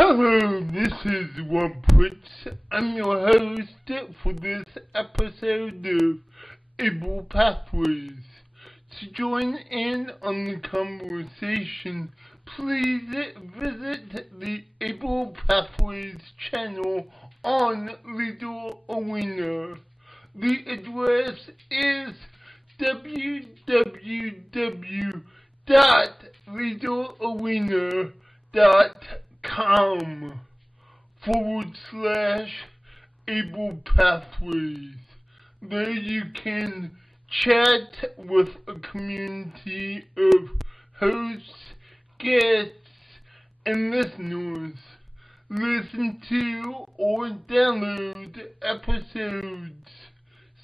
Hello, this is Pritz. I'm your host for this episode of Able Pathways. To join in on the conversation, please visit the Able Pathways channel on Little Arena. The address is www.littlearena.com/Able Pathways. There you can chat with a community of hosts, guests, and listeners. Listen to or download episodes.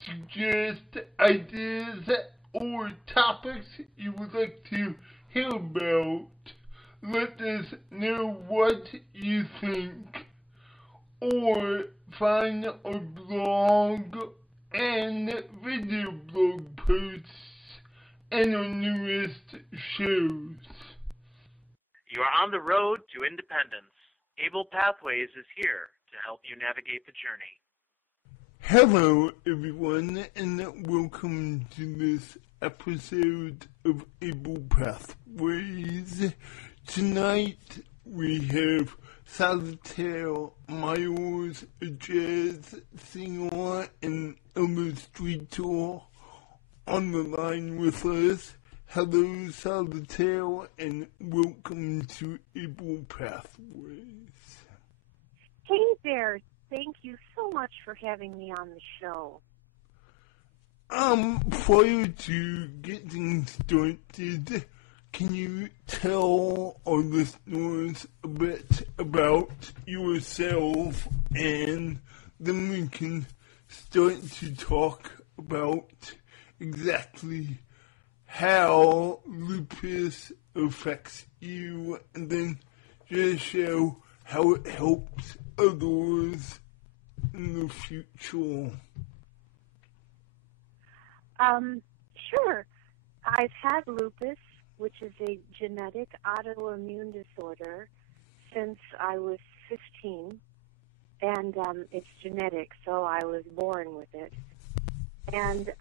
Suggest ideas or topics you would like to hear about. Let us know what you think. Or find our blog and video blog posts and our newest shows. You are on the road to independence. Able Pathways is here to help you navigate the journey. Hello everyone, and welcome to this episode of Able Pathways. Tonight we have Solitaire Miles, a jazz singer and illustrator, on the line with us. Hello Solitaire, and welcome to Able Pathways. Hey there. Thank you so much for having me on the show. Prior to getting started, can you tell our listeners a bit about yourself, and then we can start to talk about exactly how lupus affects you, and then just show how it helps others in the future? Sure. I've had lupus, which is a genetic autoimmune disorder, since I was 15, and it's genetic, so I was born with it. And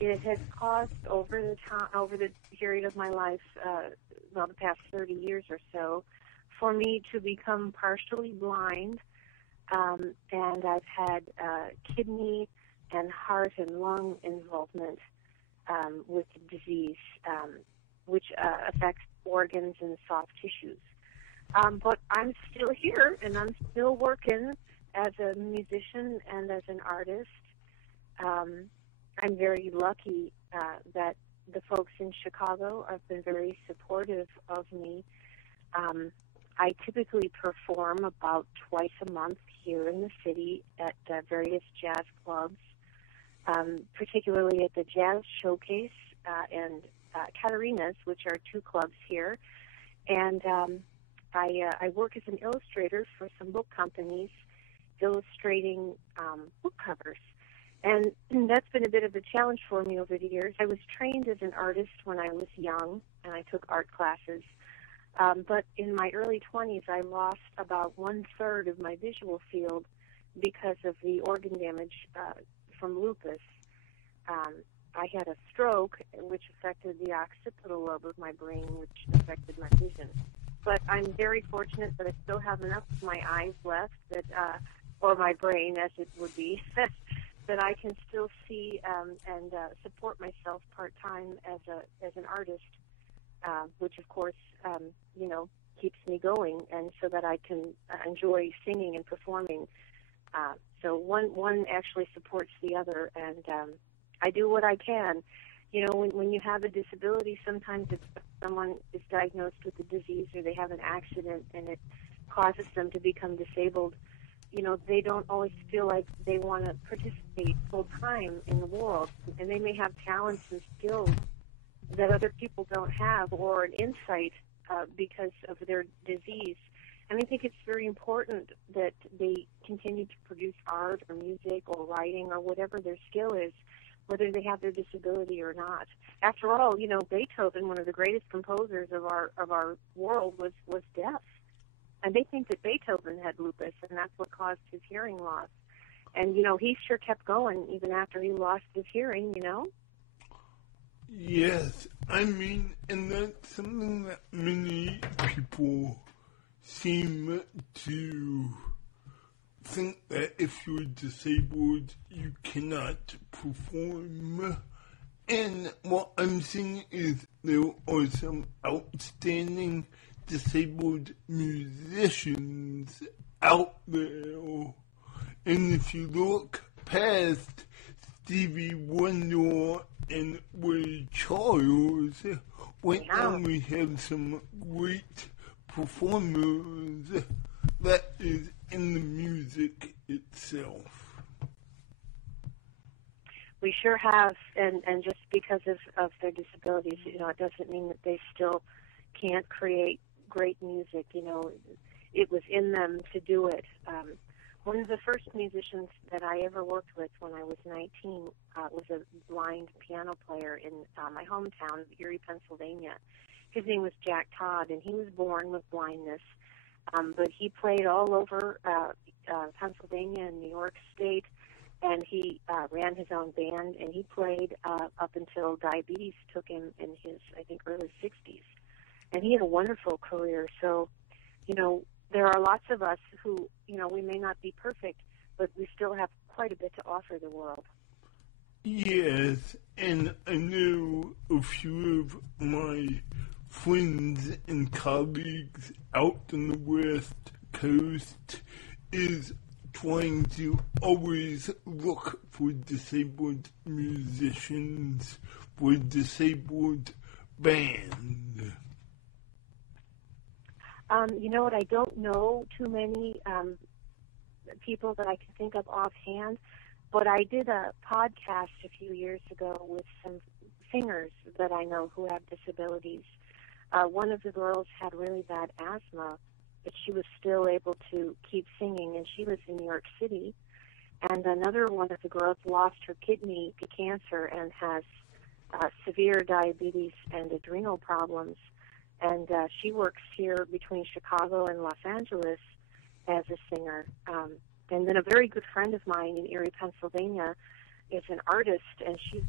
it has caused over the period of my life, the past 30 years or so, for me to become partially blind, and I've had kidney and heart and lung involvement with the disease, which affects organs and soft tissues. But I'm still here, and I'm still working as a musician and as an artist. I'm very lucky that the folks in Chicago have been very supportive of me. I typically perform about twice a month here in the city at various jazz clubs, particularly at the Jazz Showcase and Katarina's, which are two clubs here. And I work as an illustrator for some book companies, illustrating book covers. And that's been a bit of a challenge for me over the years. I was trained as an artist when I was young, and I took art classes. But in my early 20s, I lost about 1/3 of my visual field because of the organ damage from lupus. I had a stroke, which affected the occipital lobe of my brain, which affected my vision. But I'm very fortunate that I still have enough of my eyes left, that, or my brain, as it would be, that I can still see and support myself part-time as an artist. Which, of course, keeps me going, and so that I can enjoy singing and performing. So one actually supports the other, and I do what I can. When you have a disability, sometimes if someone is diagnosed with a disease or they have an accident and it causes them to become disabled, they don't always feel like they want to participate full-time in the world, and they may have talents and skills that other people don't have, or an insight because of their disease. And I think it's very important that they continue to produce art or music or writing or whatever their skill is, whether they have their disability or not. After all, Beethoven, one of the greatest composers of our world, was deaf. And they think that Beethoven had lupus, and that's what caused his hearing loss. And, you know, he sure kept going even after he lost his hearing, you know? Yes, I mean, and that's something that many people seem to think, that if you're disabled, you cannot perform. And what I'm saying is there are some outstanding disabled musicians out there. And if you look past Stevie Wonder and Ray Charles, right now we have some great performers that is in the music itself. We sure have, and just because of their disabilities, you know, it doesn't mean that they still can't create great music. You know, it was in them to do it. One of the first musicians that I ever worked with when I was 19 was a blind piano player in my hometown of Erie, Pennsylvania. His name was Jack Todd, and he was born with blindness, but he played all over Pennsylvania and New York State, and he ran his own band, and he played up until diabetes took him in his, I think, early 60s. And he had a wonderful career. So, you know, there are lots of us who, you know, we may not be perfect, but we still have quite a bit to offer the world. Yes, and I know a few of my friends and colleagues out on the West Coast is trying to always look for disabled musicians, for disabled bands. You know what, I don't know too many people that I can think of offhand, but I did a podcast a few years ago with some singers that I know who have disabilities. One of the girls had really bad asthma, but she was still able to keep singing, and she lives in New York City. And another one of the girls lost her kidney to cancer and has severe diabetes and adrenal problems. And she works here between Chicago and Los Angeles as a singer. And then a very good friend of mine in Erie, Pennsylvania, is an artist, and she's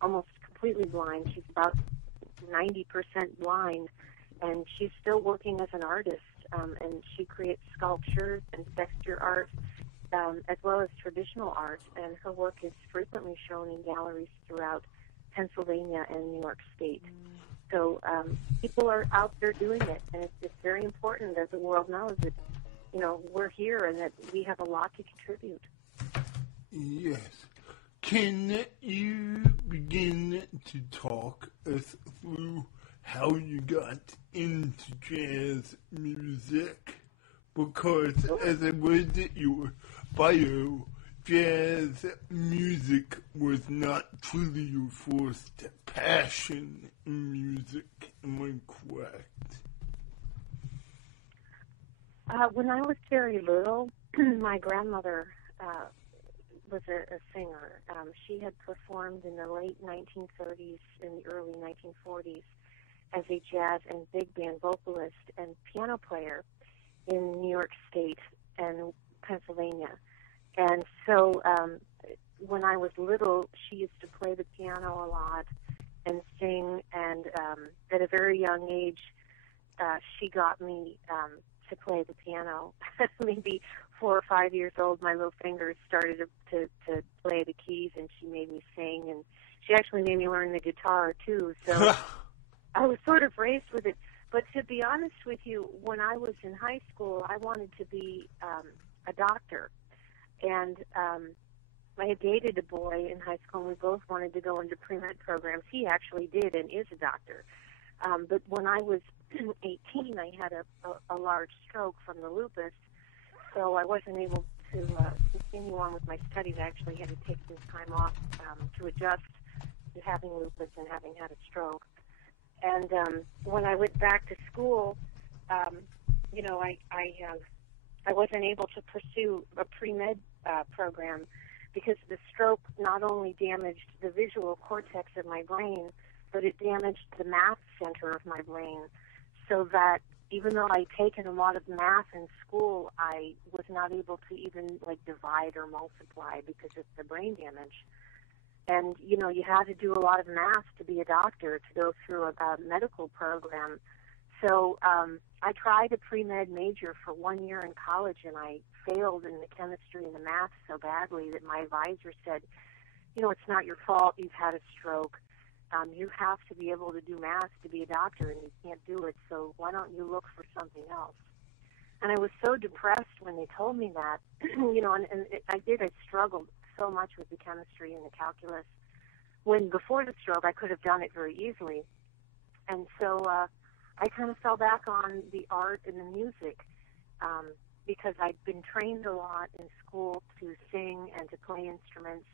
almost completely blind. She's about 90% blind, and she's still working as an artist. And she creates sculptures and texture art, as well as traditional art. And her work is frequently shown in galleries throughout Pennsylvania and New York State. So people are out there doing it, and it's very important that the world knows that, you know, we're here and that we have a lot to contribute. Yes. Can you begin to talk us through how you got into jazz music? Because as I read your bio, jazz music was not truly your first passion in music. Am I correct? When I was very little, my grandmother was a singer. She had performed in the late 1930s and the early 1940s as a jazz and big band vocalist and piano player in New York State and Pennsylvania. And so when I was little, she used to play the piano a lot and sing, and at a very young age, she got me to play the piano. Maybe 4 or 5 years old, my little fingers started to play the keys, and she made me sing, and she actually made me learn the guitar, too. So I was sort of raised with it. But to be honest with you, when I was in high school, I wanted to be a doctor. And I had dated a boy in high school, and we both wanted to go into pre-med programs. He actually did and is a doctor. But when I was 18, I had a large stroke from the lupus, so I wasn't able to continue on with my studies. I actually had to take some time off to adjust to having lupus and having had a stroke. And when I went back to school, you know, I wasn't able to pursue a pre-med program because the stroke not only damaged the visual cortex of my brain, but it damaged the math center of my brain, so that even though I'd taken a lot of math in school, I was not able to even like divide or multiply because of the brain damage. And, you know, you had to do a lot of math to be a doctor, to go through a medical program. So I tried a pre-med major for 1 year in college, and I failed in the chemistry and the math so badly that my advisor said, you know, it's not your fault, you've had a stroke. You have to be able to do math to be a doctor, and you can't do it, so why don't you look for something else? And I was so depressed when they told me that, you know, and I struggled so much with the chemistry and the calculus, when before the stroke I could have done it very easily. And so I kind of fell back on the art and the music because I'd been trained a lot in school to sing and to play instruments.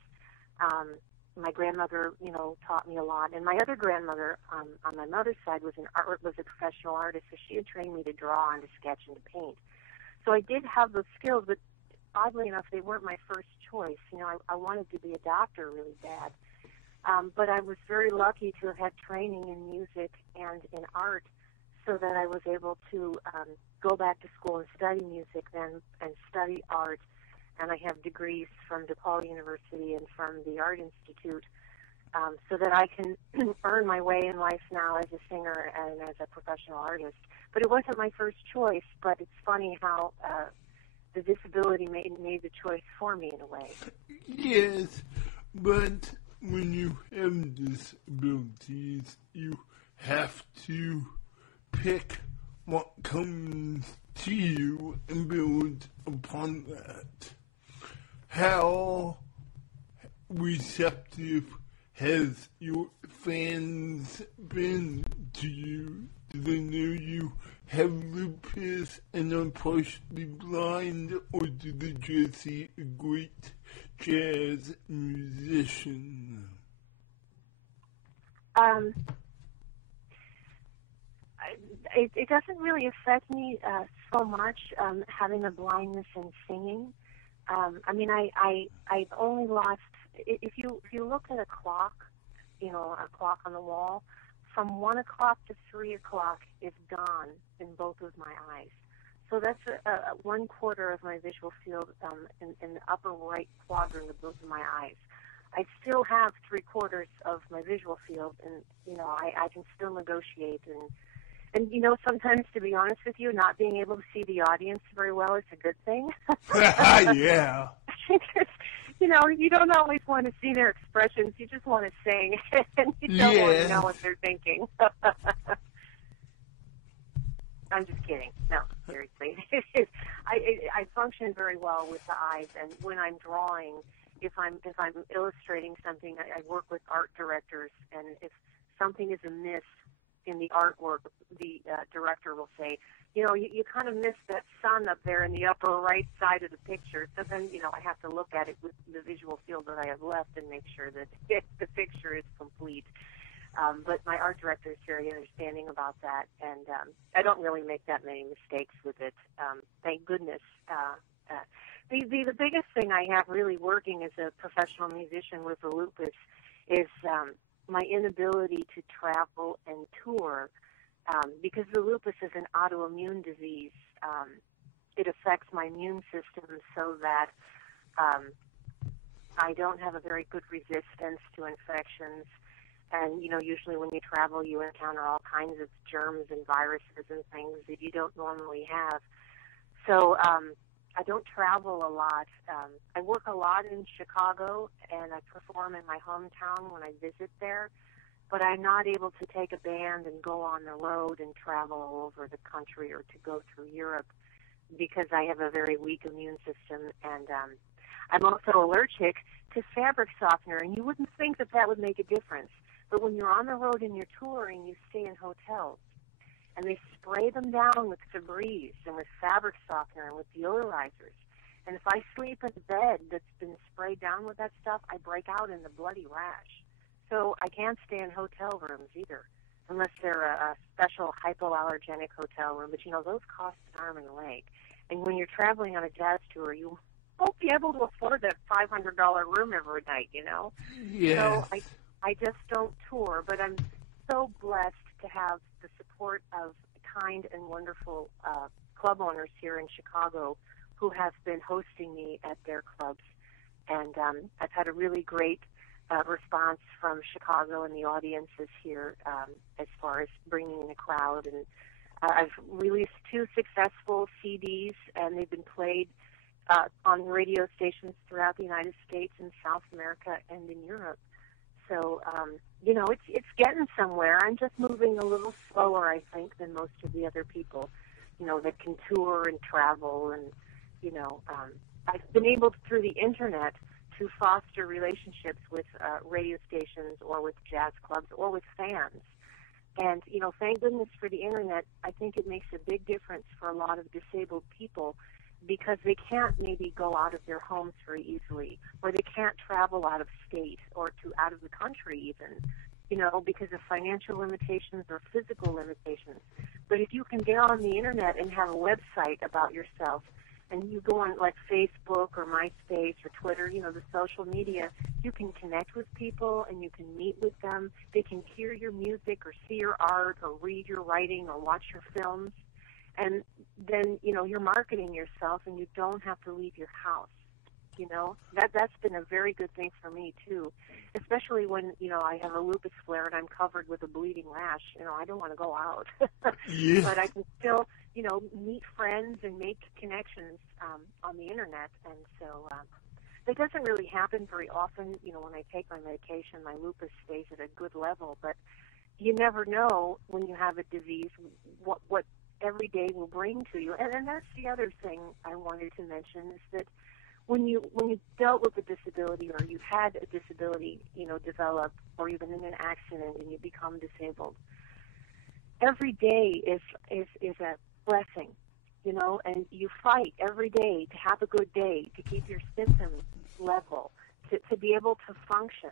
My grandmother, you know, taught me a lot, and my other grandmother on my mother's side was a professional artist, so she had trained me to draw and to sketch and to paint. So I did have those skills, but oddly enough, they weren't my first choice. You know, I wanted to be a doctor really bad, but I was very lucky to have had training in music and in art, so that I was able to go back to school and study music then and study art. And I have degrees from DePaul University and from the Art Institute, so that I can earn my way in life now as a singer and as a professional artist. But it wasn't my first choice, but it's funny how the disability made the choice for me in a way. Yes, but when you have disabilities, you have to pick what comes to you and build upon that. How receptive has your fans been to you? Do they know you have lupus and are partially blind, or do they just see a great jazz musician? It doesn't really affect me so much having a blindness in singing. I mean, I've only lost. If you look at a clock, you know, a clock on the wall, from 1 o'clock to 3 o'clock is gone in both of my eyes. So that's a 1/4 of my visual field in the upper right quadrant of both of my eyes. I still have 3/4 of my visual field, and you know, I can still negotiate and you know, sometimes, to be honest with you, not being able to see the audience very well is a good thing. Yeah. You know, you don't always want to see their expressions. You just want to sing, and you don't want to know what they're thinking. I'm just kidding. No, seriously. I function very well with the eyes, and when I'm drawing, if I'm illustrating something, I work with art directors, and if something is amiss in the artwork, the director will say, you know, you kind of missed that sun up there in the upper right side of the picture. So then, you know, I have to look at it with the visual field that I have left and make sure that the picture is complete. But my art director is very understanding about that, and I don't really make that many mistakes with it. Thank goodness. The biggest thing I have really working as a professional musician with the lupus is my inability to travel and tour, because the lupus is an autoimmune disease. It affects my immune system so that I don't have a very good resistance to infections. And, you know, usually when you travel, you encounter all kinds of germs and viruses and things that you don't normally have. So I don't travel a lot. I work a lot in Chicago, and I perform in my hometown when I visit there. But I'm not able to take a band and go on the road and travel all over the country or to go through Europe because I have a very weak immune system. And I'm also allergic to fabric softener, and you wouldn't think that that would make a difference. But when you're on the road and you're touring, you stay in hotels, and they spray them down with Febreze and with fabric softener and with deodorizers. And if I sleep in a bed that's been sprayed down with that stuff, I break out in the bloody rash. So I can't stay in hotel rooms either, unless they're a special hypoallergenic hotel room. But, you know, those cost an arm and a leg. And when you're traveling on a jazz tour, you won't be able to afford that $500 room every night, you know? Yes. So I just don't tour, but I'm so blessed to have the support of kind and wonderful club owners here in Chicago who have been hosting me at their clubs. And I've had a really great response from Chicago and the audiences here as far as bringing in a crowd. And I've released 2 successful CDs, and they've been played on radio stations throughout the United States and South America and in Europe. So, it's getting somewhere. I'm just moving a little slower, I think, than most of the other people, that can tour and travel. And, I've been able to, through the Internet, to foster relationships with radio stations or with jazz clubs or with fans. And, thank goodness for the Internet. I think it makes a big difference for a lot of disabled people because they can't maybe go out of their homes very easily, or they can't travel out of state or out of the country even, because of financial limitations or physical limitations. But if you can get on the Internet and have a website about yourself, and you go on like Facebook or MySpace or Twitter, the social media, you can connect with people and you can meet with them. They can hear your music or see your art or read your writing or watch your films. And then, you're marketing yourself and you don't have to leave your house. That's been a very good thing for me too, especially when, I have a lupus flare and I'm covered with a bleeding rash. I don't want to go out, Yeah. but I can still, meet friends and make connections on the Internet. And so that doesn't really happen very often. When I take my medication, my lupus stays at a good level, but you never know when you have a disease what every day will bring to you. And that's the other thing I wanted to mention is that when you dealt with a disability or you had a disability, develop, or you've been in an accident and you become disabled, every day is a blessing, and you fight every day to have a good day, to keep your symptoms level, to be able to function.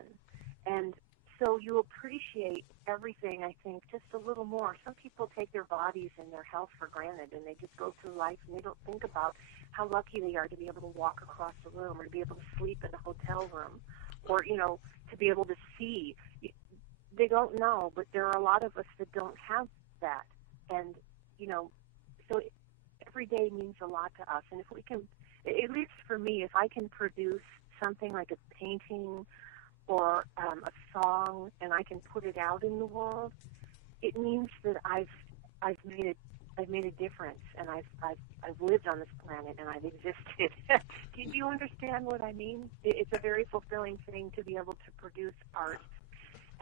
And so you appreciate everything, I think, just a little more. Some people take their bodies and their health for granted, and they just go through life, and they don't think about how lucky they are to be able to walk across the room or to be able to sleep in a hotel room or, to be able to see. They don't know, but there are a lot of us that don't have that. And, so every day means a lot to us. And if we can, at least for me, if I can produce something like a painting or a song, and I can put it out in the world, it means that I've made a difference, and I've lived on this planet, and I've existed. Do you understand what I mean? It's a very fulfilling thing to be able to produce art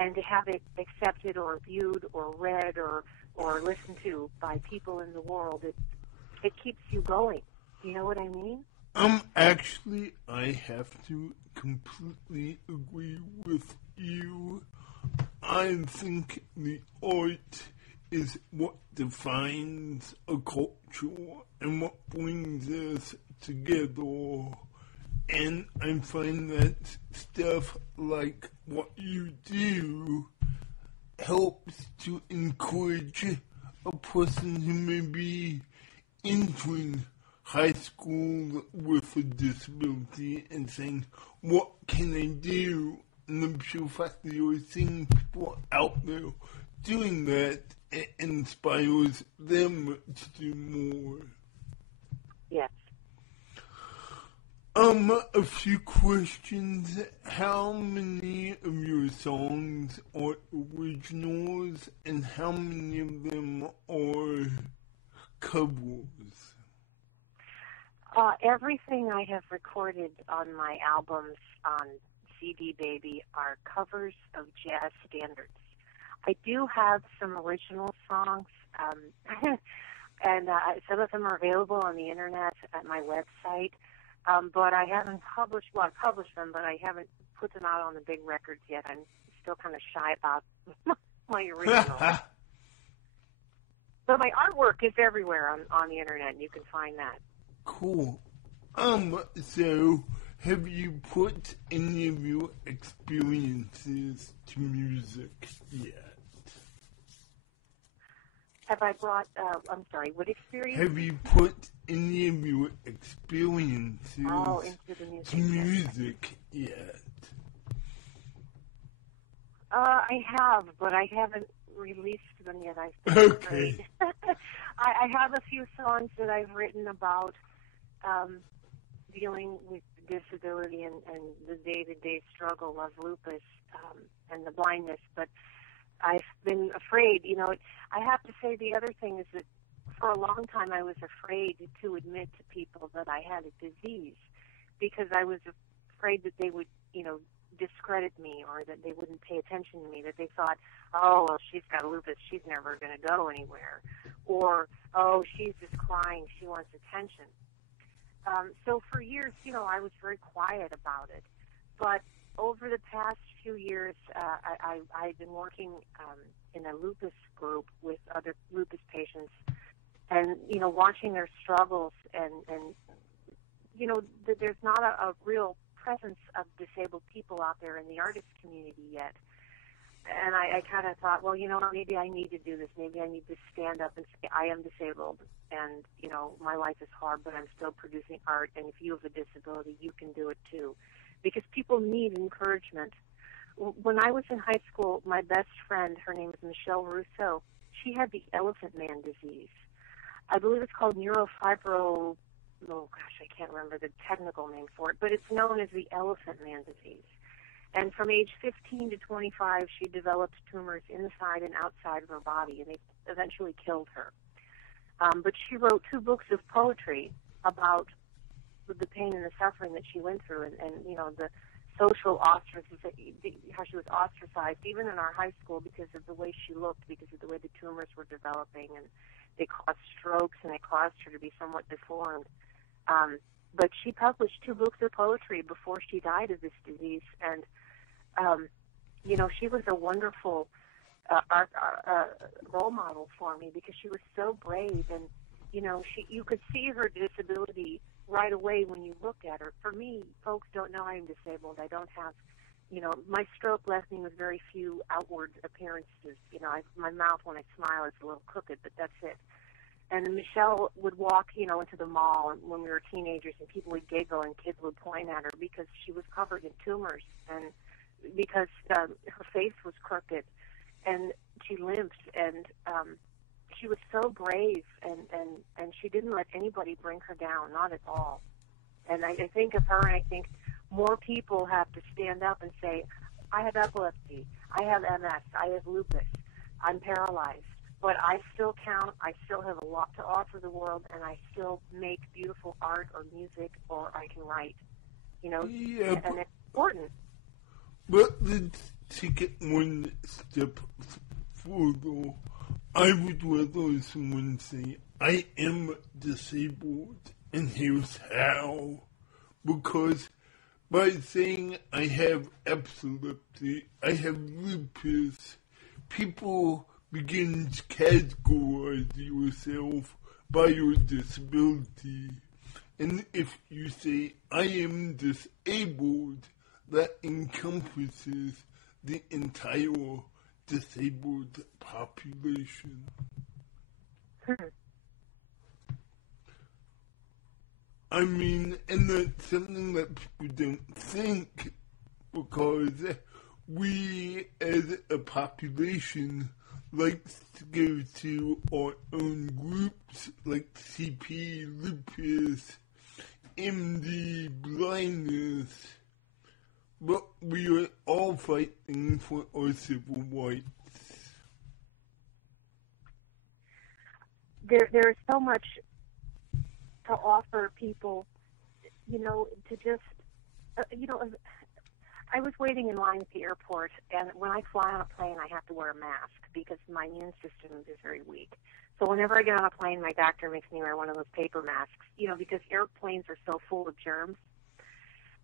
and to have it accepted or viewed or read or listened to by people in the world. It keeps you going. You know what I mean? Actually, I have to completely agree with you. I think the art is what defines a culture and what brings us together. And I find that stuff like what you do helps to encourage a person who may be entering high school with a disability and saying, what can I do? And the pure fact that you're seeing people out there doing that, it inspires them to do more. Yes. A few questions. How many of your songs are originals and how many of them are covers? Everything I have recorded on my albums on CD Baby are covers of jazz standards. I do have some original songs, and some of them are available on the Internet at my website, but I haven't published, well, I published them, but I haven't put them out on the big records yet. I'm still kind of shy about my original. But my artwork is everywhere on the Internet, and you can find that. Cool. So have you put any of your experiences to music yet? Have I brought, I'm sorry, what experience? Have you put any of your experiences into the music to music yet? I have, but I haven't released them yet. I've been Okay. I have a few songs that I've written about dealing with disability and the day-to-day struggle of lupus and the blindness, but I've been afraid. I have to say the other thing is that for a long time I was afraid to admit to people that I had a disease because I was afraid that they would, discredit me or that they wouldn't pay attention to me, that they thought, oh, well, she's got lupus, she's never going to go anywhere, or, oh, she's just crying, she wants attention. So for years, I was very quiet about it. But over the past few years, I've been working in a lupus group with other lupus patients and, watching their struggles and there's not a real presence of disabled people out there in the artist community yet. And I kind of thought, well, maybe I need to do this. Maybe I need to stand up and say, I am disabled, and, my life is hard, but I'm still producing art, and if you have a disability, you can do it too. Because people need encouragement. When I was in high school, my best friend, her name is Michelle Rousseau, she had the elephant man disease. I believe it's called neurofibro, I can't remember the technical name for it, but it's known as the elephant man disease. And from age 15 to 25, she developed tumors inside and outside of her body, and they eventually killed her. But she wrote 2 books of poetry about the pain and the suffering that she went through, and the social ostracism, how she was ostracized, even in our high school, because of the way she looked, because of the way the tumors were developing, and they caused strokes, and they caused her to be somewhat deformed. But she published 2 books of poetry before she died of this disease, and she was a wonderful role model for me because she was so brave, and you could see her disability right away when you looked at her. For me, folks don't know I'm disabled. I don't have, my stroke left me with very few outward appearances. My mouth when I smile is a little crooked, but that's it. And Michelle would walk, into the mall when we were teenagers, and people would giggle and kids would point at her because she was covered in tumors and because her face was crooked and she limped, and she was so brave, and she didn't let anybody bring her down, not at all. And I think of her, and I think more people have to stand up and say, I have epilepsy, I have MS, I have lupus, I'm paralyzed. But I still count, I still have a lot to offer the world, and I still make beautiful art or music, or I can write, Yeah, and it's important. But let's take it one step further. I would rather someone say, I am disabled, and here's how. Because by saying I have epilepsy, I have lupus, people begin to categorize yourself by your disability. And if you say, I am disabled, that encompasses the entire disabled population. I mean, and that's something that people don't think, because we as a population likes to go to our own groups like CP, lupus, MD, blindness, but we are all fighting for our civil rights. There's so much to offer people, to just, I was waiting in line at the airport, and when I fly on a plane, I have to wear a mask because my immune system is very weak. So whenever I get on a plane, my doctor makes me wear one of those paper masks, because airplanes are so full of germs.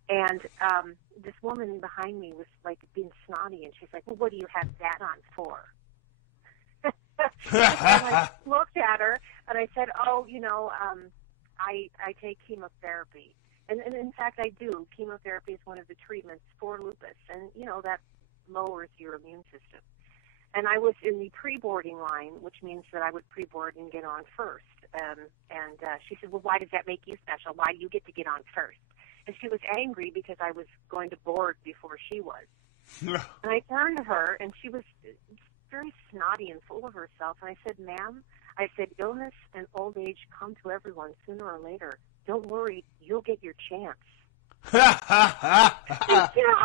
And this woman behind me was like being snotty, and she's like, well, what do you have that on for? And I looked at her, and I said, I take chemotherapy. And in fact, I do. Chemotherapy is one of the treatments for lupus, and, that lowers your immune system. And I was in the pre-boarding line, which means that I would pre-board and get on first. And she said, well, why does that make you special? Why do you get to get on first? And she was angry because I was going to board before she was. And I turned to her, and she was very snotty and full of herself. And I said, ma'am, I said, illness and old age come to everyone sooner or later. Don't worry, you'll get your chance. I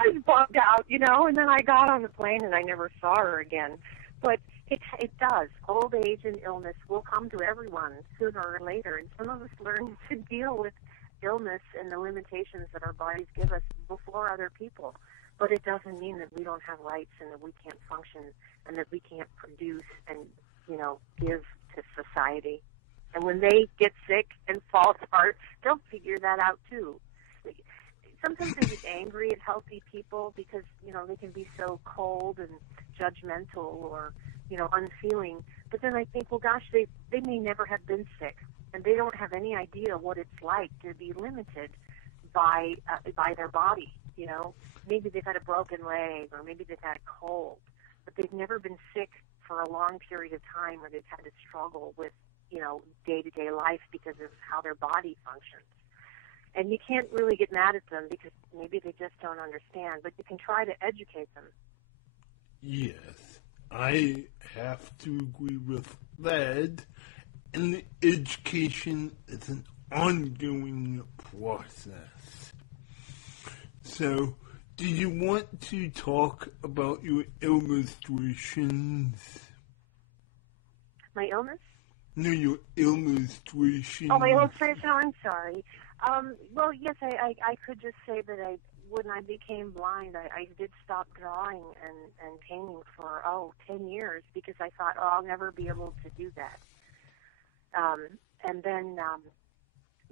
was bugged out, and then I got on the plane and I never saw her again. But it does. Old age and illness will come to everyone sooner or later. And some of us learn to deal with illness and the limitations that our bodies give us before other people. But it doesn't mean that we don't have rights and that we can't function and that we can't produce and, give to society. And when they get sick and fall apart, they'll figure that out too. Sometimes I get angry at healthy people because, they can be so cold and judgmental or, unfeeling. But then I think, well, gosh, they may never have been sick, and they don't have any idea what it's like to be limited by their body, Maybe they've had a broken leg or maybe they've had a cold, but they've never been sick for a long period of time or they've had to struggle with, day-to-day life because of how their body functions. And you can't really get mad at them because maybe they just don't understand, but you can try to educate them. Yes, I have to agree with that. And the education is an ongoing process. So, do you want to talk about your illustrations? My illness? No, your illustration. Oh, my illustration? Oh, I'm sorry. Well, yes, I could just say that when I became blind, I did stop drawing and painting for, 10 years because I thought, I'll never be able to do that. And then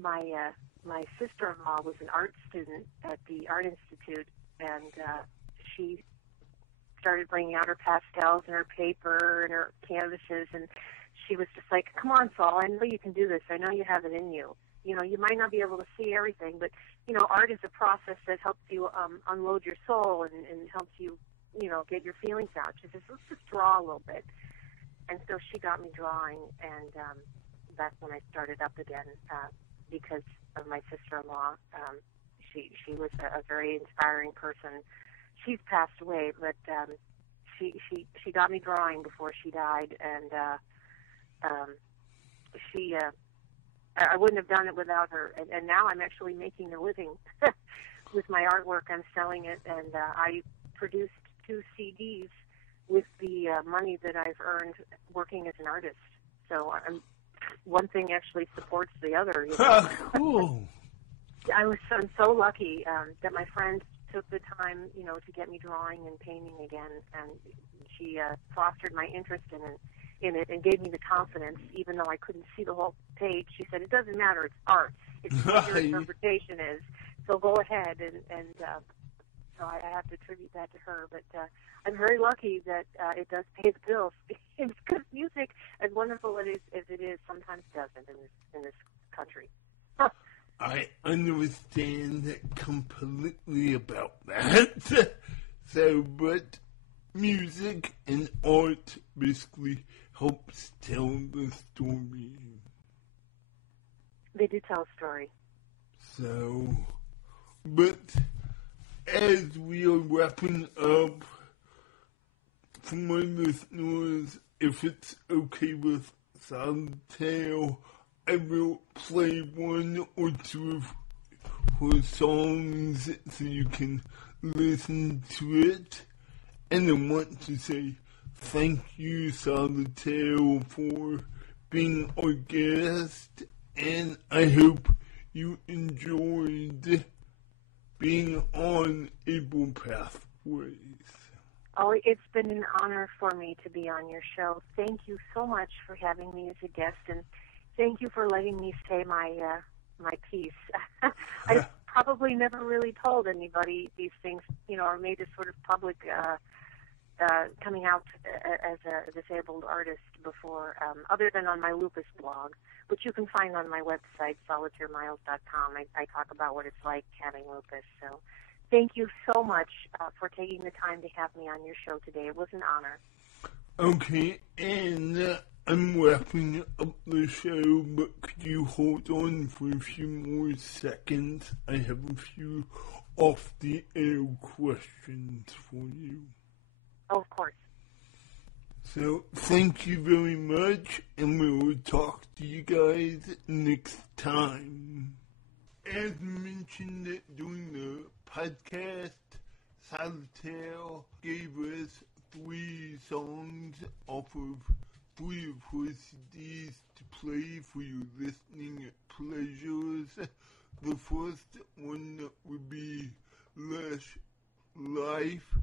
my sister-in-law was an art student at the Art Institute, and she started bringing out her pastels and her paper and her canvases, and she was just like, come on, Saul, I know you can do this. I know you have it in you. You might not be able to see everything, but, art is a process that helps you unload your soul and helps you, get your feelings out. She says, let's just draw a little bit. And so she got me drawing, and that's when I started up again because of my sister-in-law. She was a very inspiring person. She's passed away, but she got me drawing before she died, and I wouldn't have done it without her. And now I'm actually making a living with my artwork. I'm selling it, and I produced 2 CDs with the money that I've earned working as an artist. So one thing actually supports the other. Cool. I'm so lucky that my friends took the time, to get me drawing and painting again, and she fostered my interest in it and gave me the confidence, even though I couldn't see the whole page. She said, it doesn't matter, it's art. It's what your interpretation is. So go ahead, and so I have to attribute that to her. But I'm very lucky that it does pay the bills, because music, as wonderful as it is, sometimes doesn't in this country. I understand completely about that. So, but music and art basically helps tell the story. They do tell a story. So, but as we are wrapping up, for my listeners, if it's okay with Solitaire, I will play 1 or 2 of her songs so you can listen to it. And I want to say thank you, Solitaire, for being our guest. And I hope you enjoyed being on Able Pathways. Oh, it's been an honor for me to be on your show. Thank you so much for having me as a guest, and thank you for letting me say my piece. I probably never really told anybody these things, or made a sort of public coming out as a disabled artist before, other than on my lupus blog, which you can find on my website, solitairemiles.com. I talk about what it's like having lupus. So thank you so much for taking the time to have me on your show today. It was an honor. Okay, and I'm wrapping up the show, but could you hold on for a few more seconds? I have a few off-the-air questions for you. Oh, of course. So thank you very much, and we will talk to you guys next time. As mentioned during the podcast, Solitaire gave us 3 songs off of 3 of her CDs to play for your listening pleasures. The first one would be Lush Life,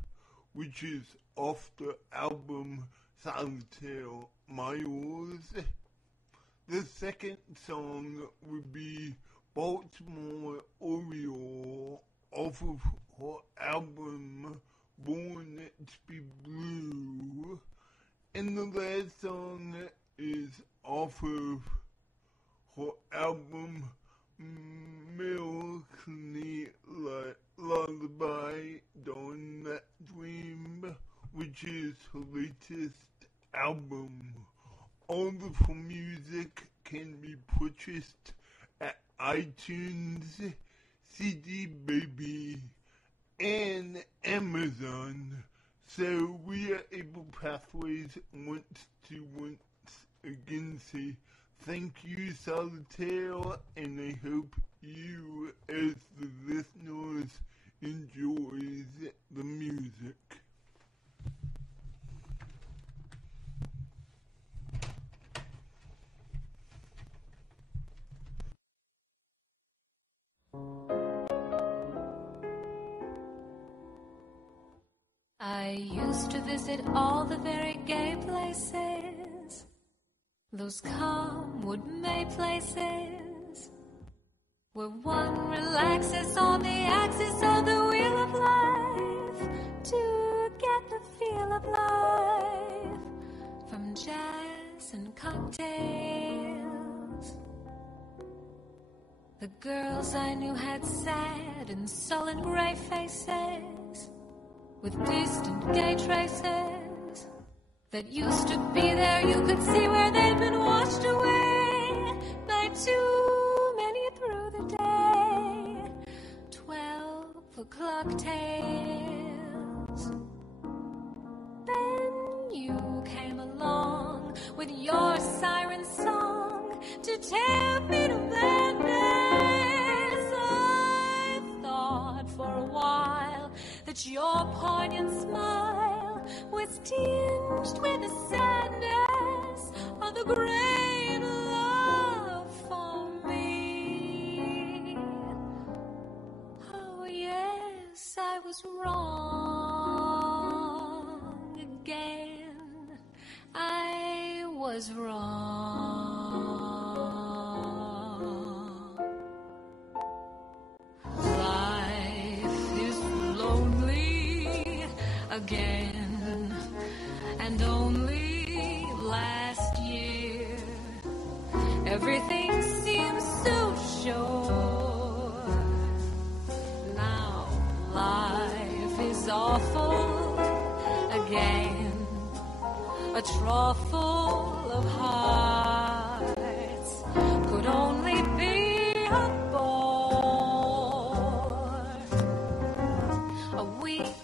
which is off the album Solitaire Miles. The second song would be Baltimore Oriole off of her album Born to Be Blue. And the last song is off of her album Melancholy Lullaby Dawn That Dream, which is her latest album. All of her music can be purchased at iTunes, CD Baby, and Amazon. So we at Able Pathways want to once again say thank you, Solitaire, and I hope you, as the listeners, enjoys the music. I used to visit all the very gay places, those calm wood-May places, where one relaxes on the axis of the wheel of life to get the feel of life from jazz and cocktails. The girls I knew had sad and sullen gray faces, with distant gay traces that used to be there. You could see where they'd been washed away by too many through the day. 12 o'clock tales. Then you came along with your siren song to tear me to madness. I thought for a while that your poignant smile was tinged with the sadness of the great love for me. Oh yes, I was wrong again. I was wrong. Again, and only last year everything seems so sure. Now life is awful again, a trough full of hearts could only be a bore. A week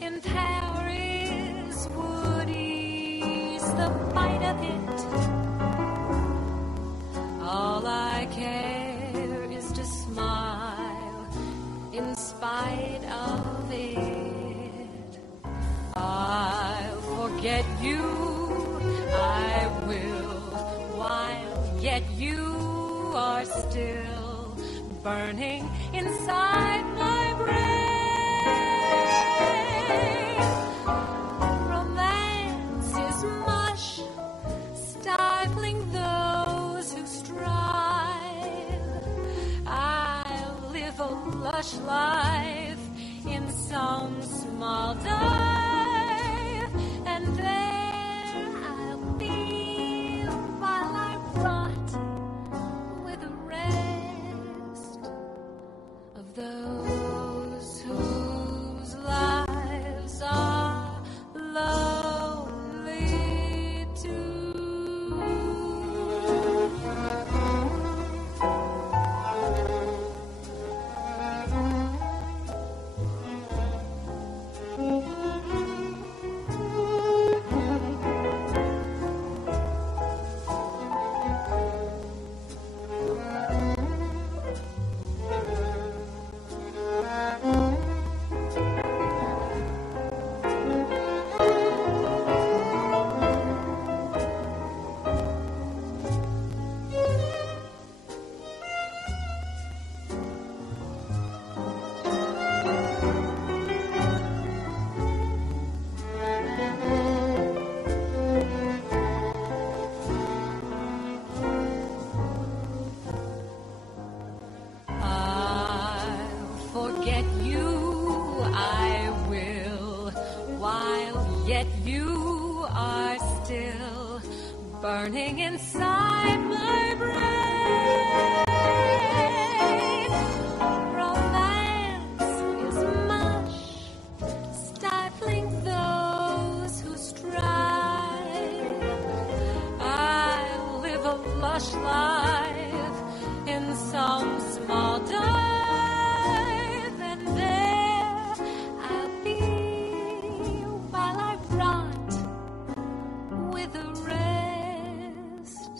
in Paris would ease the bite of it. All I care is to smile in spite of it. I'll forget you, I will, while yet you are still burning inside my brain. Stifling those who strive, I'll live a lush life in some small dive, and there I'll be while I rot with the rest of those whose lives are lonely too. yet you are still burning inside my brain. Romance is mush, stifling those who strive. I live a lush life in some small dive, and there I'll be while I rot with the rest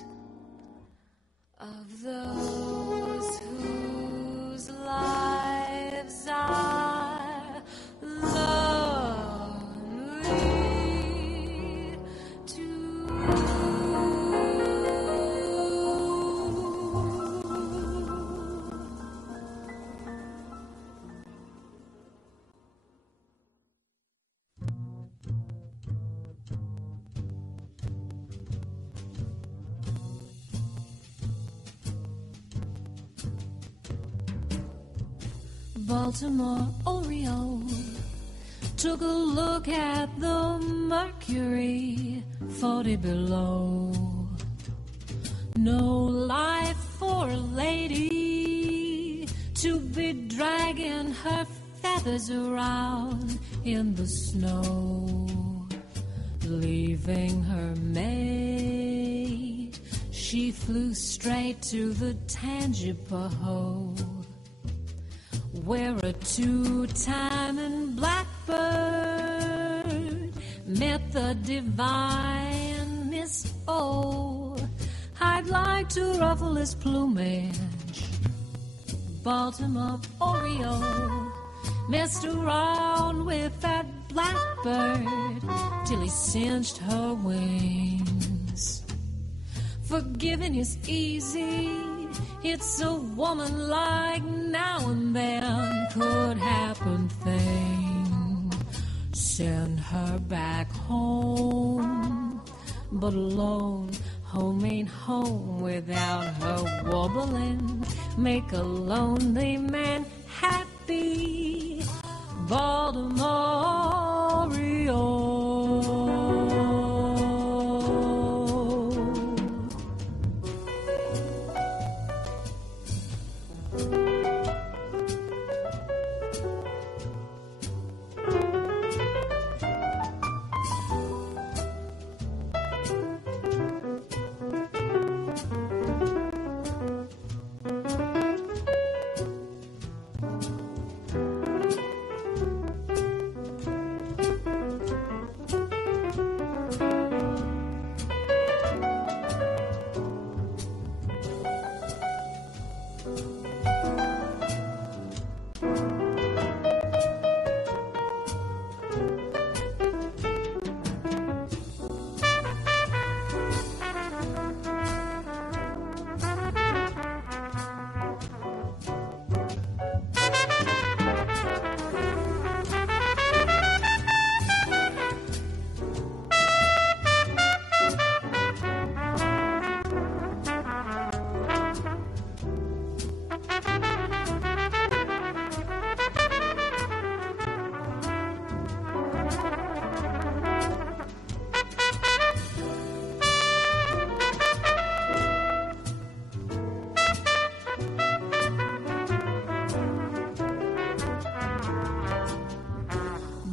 of those whose lives are lonely too. Baltimore Oriole took a look at the mercury 40 below. No life for a lady to be dragging her feathers around in the snow. Leaving her mate, she flew straight to the Tangipahoe, where a two-timing blackbird met the divine Miss O. I'd like to ruffle his plumage. Baltimore Oriole messed around with that blackbird till he cinched her wings. Forgiving is easy, it's a woman like now and then could happen thing. Send her back home, but alone, home ain't home without her wobbling. Make a lonely man happy, Baltimore Oriole.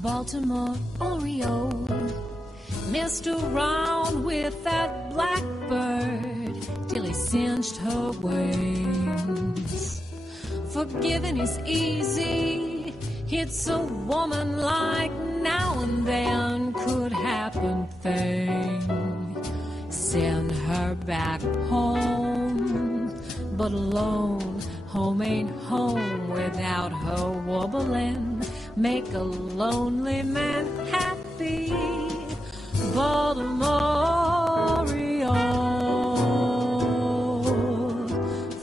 Baltimore Oriole messed around with that blackbird till he cinched her wings. Forgiving is easy, it's a woman like now and then could happen thing. Send her back home, but alone, home ain't home without her wobbling. Make a lonely man happy, Baltimore Oriole.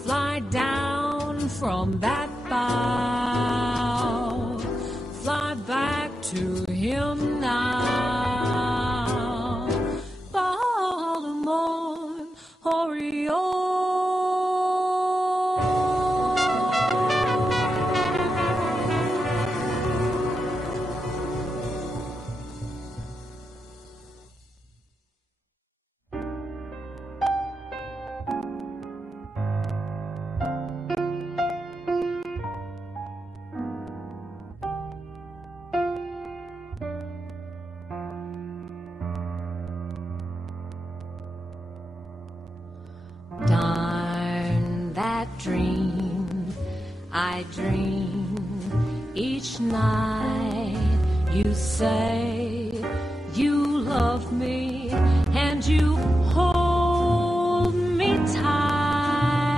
Fly down from that bough, fly back to him now, Baltimore Oriole. I dream each night. You say you love me and you hold me tight.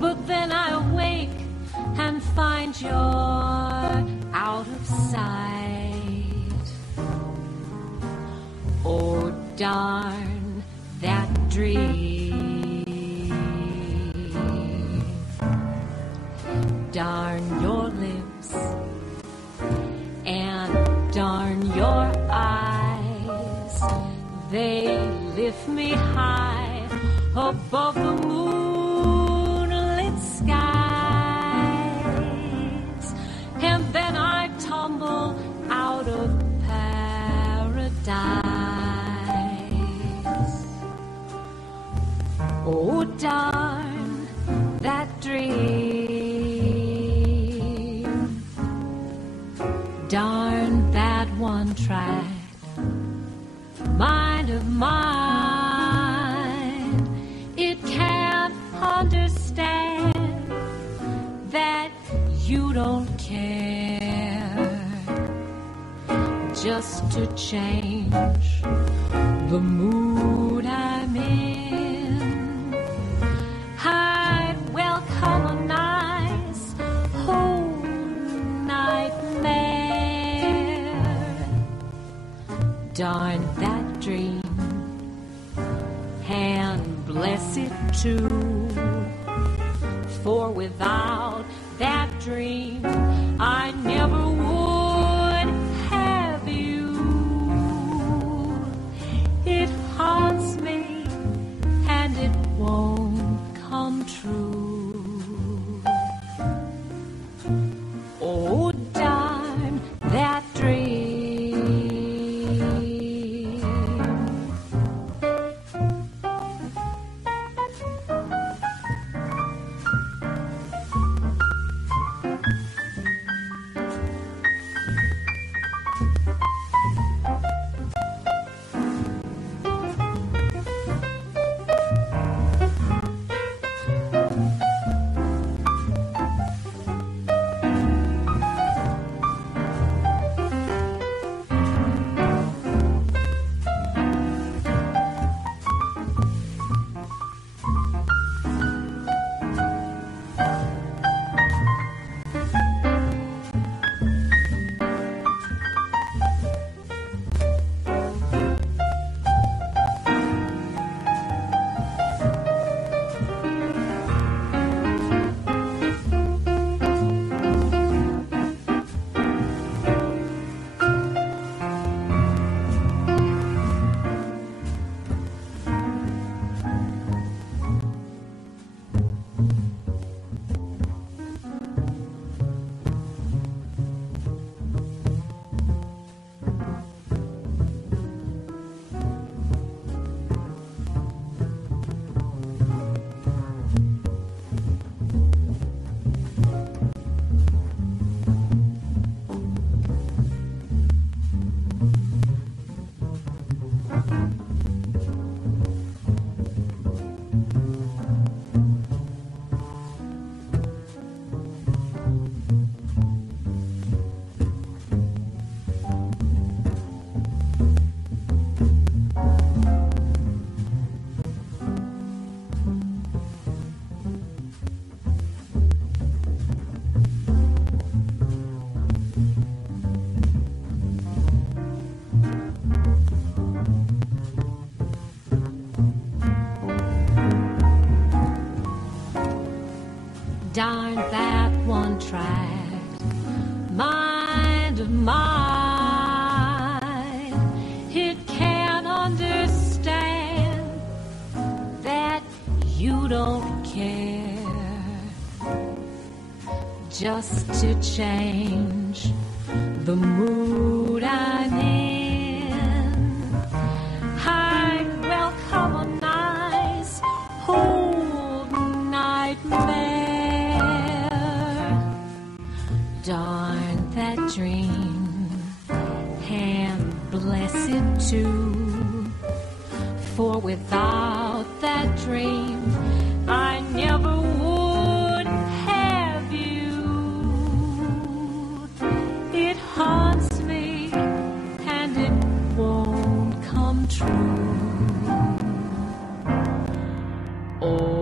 But then I awake and find you're out of sight. Oh, darn that dream. Darn your lips and darn your eyes. They lift me high above the moonlit skies. And then I tumble out of paradise. Oh, darn that dream. Darn that one track mind of mine. It can't understand that you don't care. Just to change the mood I'm in, I'd welcome a nice whole nightmare. Darn that dream, and bless it too, for without that dream I never would have you. It haunts me and it won't come true. Oh, darn that dream. Darn that one track mind of mine. It can't understand that you don't care. Just to change the mood I'm in, I welcome a nice whole nightmare. Darn that dream, and bless it too, for without that dream I never would come true. Oh,